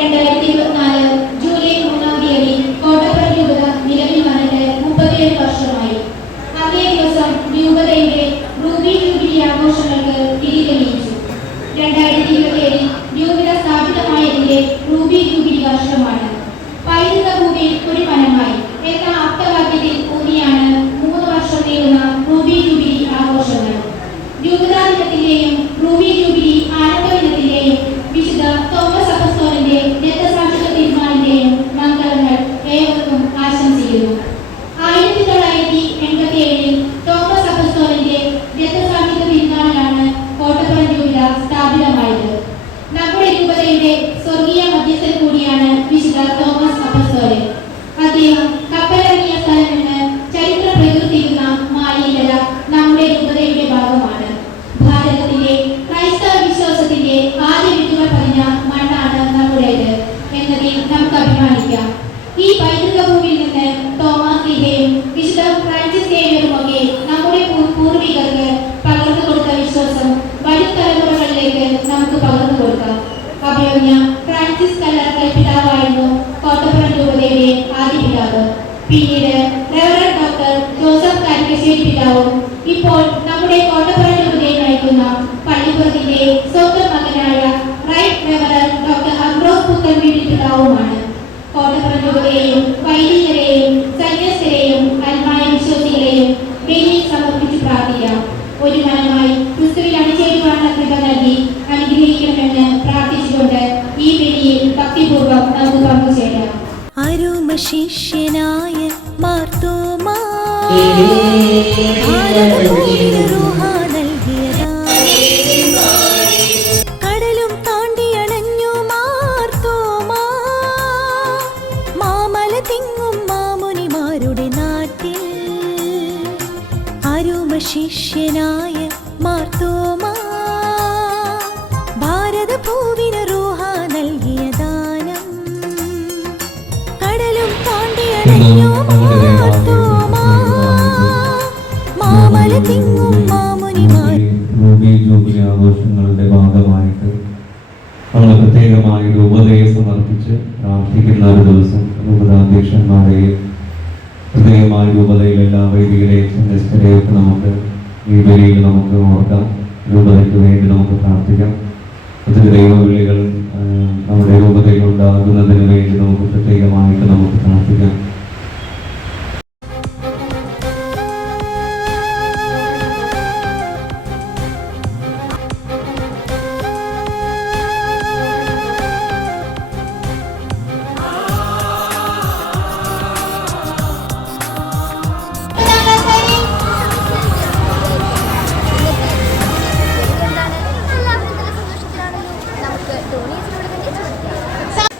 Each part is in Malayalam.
2024 ജൂലൈ 3-ാം തീയതി കോട്ടപ്പുറം രൂപത നിലവിൽ വന്നിട്ട് 37 വർഷമായി. അതേ ദിവസം രൂപതയുടെ റൂബി ജൂബിലി ആഘോഷങ്ങൾക്ക് തിരി തെളിയിച്ചു. 2027 രൂപത സ്ഥാപിതമായതിന്റെ റൂബി ജൂബിലി വർഷമാണ്. പൈതൃക ഭൂമിയിൽ ഒരു വനമായി എന്ന ആപ്തവാക്യത്തിൽ ഊന്നിയാണ് 3 വർഷം നീളുന്ന റൂബി ജൂബിലി ആഘോഷങ്ങൾ. രൂപതാ ദിനത്തിന്റെയും റൂബി ജൂബിലി ആനന്ദ ദിനത്തിന്റെയും വിശുദ്ധ തോമസ് അപ്പസ്തോലന്റെ രക്തസാക്ഷിത്വ തിരുനാളിന്റെയും മംഗളങ്ങൾ ഏവർക്കും ആശംസിക്കുന്നു. 1987 തോമസ് അപ്പസ്തോലന്റെ രക്തസാക്ഷിത്വ തിരുനാളിലാണ് കോട്ടപ്പുറം രൂപത സ്ഥാപിതമായത്. നമ്മുടെ രൂപതയുടെ സ്വർഗീയ മധ്യസ്ഥൻ കൂടിയാണ് വിശുദ്ധ തോമസ് അപ്പസ്തോലൻ. അദ്ദേഹം കപ്പലിറങ്ങിയ സ്ഥലം നിന്ന് ചരിത്ര പ്രകൃതിക്കുന്ന മാലിന്യത നമ്മുടെ രൂപതയുടെ ഭാഗമാണ്. ഭാരതത്തിന്റെ ക്രൈസ്തവ വിശ്വാസത്തിന്റെ ആദ്യ വിത്തുകൾ പതിഞ്ഞ മണ്ണാണ് നമ്മുടേത് എന്നതിൽ നമുക്ക് അഭിമാനിക്കാം. ഈ പൈതൃക ഭൂമിയിൽ നിന്ന് തോമസ് ലീഹയും വിശുദ്ധ ഫ്രാൻസിസ് സേവ്യറുമൊക്കെ നമ്മുടെ പൂർവികർക്ക് പകർന്നു കൊടുത്ത വിശ്വാസം വരും തലമുറകളിലേക്ക് നമുക്ക് പകർന്നു കൊടുക്കാം. അഭിമന്യ ഫ്രാൻസിസ് കല്ലറക്കൽ പിതാവായിരുന്നു കോട്ടപ്പുറം രൂപതയുടെ ആദ്യ പിതാവ്. പിന്നീട് റെവറൻഡ് ഡോക്ടർ ജോസഫ് കാരിക്കശ്ശേരി പിതാവും ഇപ്പോൾ നമ്മുടെ കോട്ടപ്പുറം രൂപതയെ നയിക്കുന്ന പള്ളിപ്പുറത്തിന്റെ സ്വന്തം മകനായ റൈറ്റ് റെവറൻഡ് ഡോക്ടർ അംബ്രോസ് പുത്തൻവീട്ടിൽ പിതാവുമാണ്. കോട്ടപ്പുറം രൂപതയെയും വൈദികരെയും സന്യസ്തരെയും ആത്മായ വിശ്വാസികളെയും ബലിയിൽ സമർപ്പിച്ച് പ്രാർത്ഥിക്കാം. ഒരു മനമായി ക്രിസ്തുവിൽ അണിചേരുവാനുള്ള കൃപ നൽകി അനുഗ്രഹിക്കണമെന്ന് പ്രാർത്ഥിച്ചുകൊണ്ട് ഈ ബലിയിൽ ഭക്തിപൂർവ്വം നമുക്ക് പങ്കുചേരാം. അരുമ ശിഷ്യനായ മാർത്തോമാ കടലും താണ്ടിയണഞ്ഞു മാർത്തോമാ മാമല തിങ്ങും മാമുനിമാരുടെ നാട്ടിൽ. അരുമ ശിഷ്യനായ മാർത്തോമാ ഭാരത ഭൂവിന് റൂഹ നൽകിയ ദാനം. കടലും താണ്ടിയണഞ്ഞു മാർത്തോമാ മാമല തിങ്ങും മാമുനിമാർ. റൂബി ജൂബിലി ആഘോഷങ്ങളുടെ ഭാഗമായിട്ട് നമ്മൾ പ്രത്യേകമായി രൂപതയെ സമർപ്പിച്ച് പ്രാർത്ഥിക്കുന്ന ഒരു ദിവസം രൂപതാധ്യക്ഷന്മാരെയും പ്രത്യേകമായി രൂപതയിലെ എല്ലാ വൈദികരെയും സന്യസ്തരെയും ഒക്കെ നമുക്ക് ഈ ബലിയിൽ നമുക്ക് ഓർക്കാം. രൂപതയ്ക്ക് വേണ്ടി നമുക്ക് പ്രാർത്ഥിക്കാം. ഒത്തിരി ദൈവവിളികൾ നമ്മുടെ രൂപതയിൽ ഉണ്ടാകുന്നതിന് വേണ്ടി നമുക്ക് പ്രത്യേകമായിട്ട് നമുക്ക് പ്രാർത്ഥിക്കാം.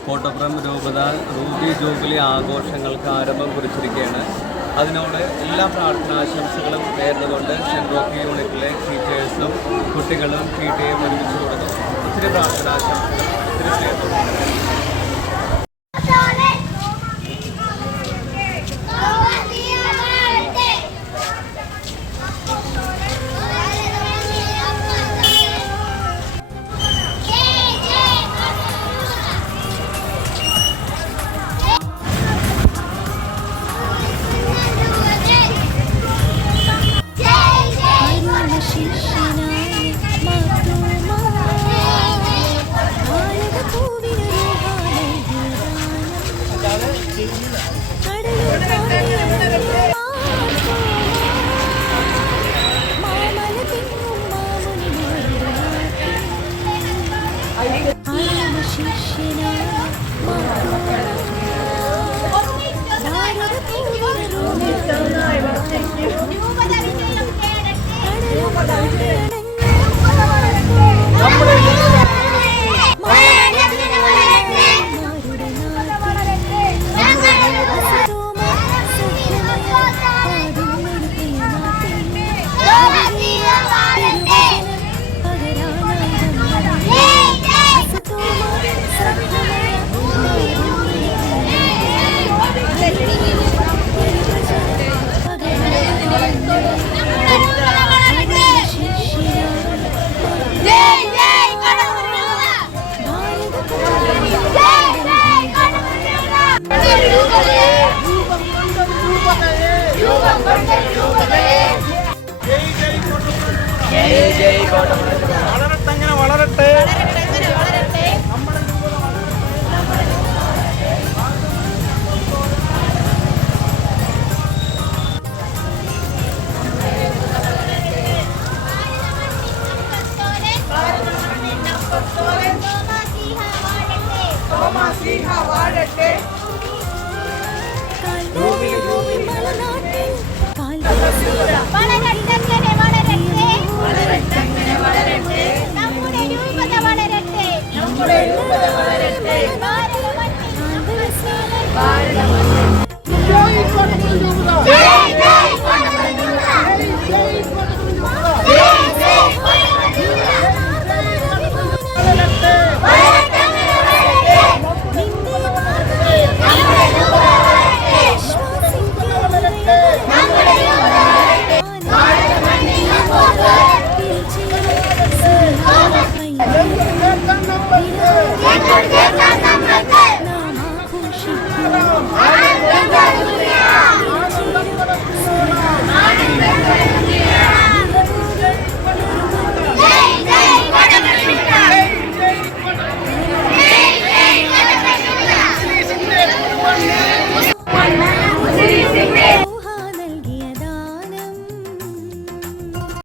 കോട്ടപ്പുറം രൂപത റൂബി ജൂബിലി ആഘോഷങ്ങൾക്ക് ആരംഭം കുറിച്ചിരിക്കുകയാണ്. അതിനോട് എല്ലാ പ്രാർത്ഥനാശംസകളും നേർന്നുകൊണ്ട് സെൻറ് റോക്കി യൂണിറ്റിലെ ടീച്ചേഴ്സും കുട്ടികളും PTA ഒരുമിച്ച് കൊടുത്തു. ഒത്തിരി പ്രാർത്ഥനാശംസകൾ, ഒത്തിരി സ്നേഹം. ജയ് ജയ് കോട്ടപ്പുറം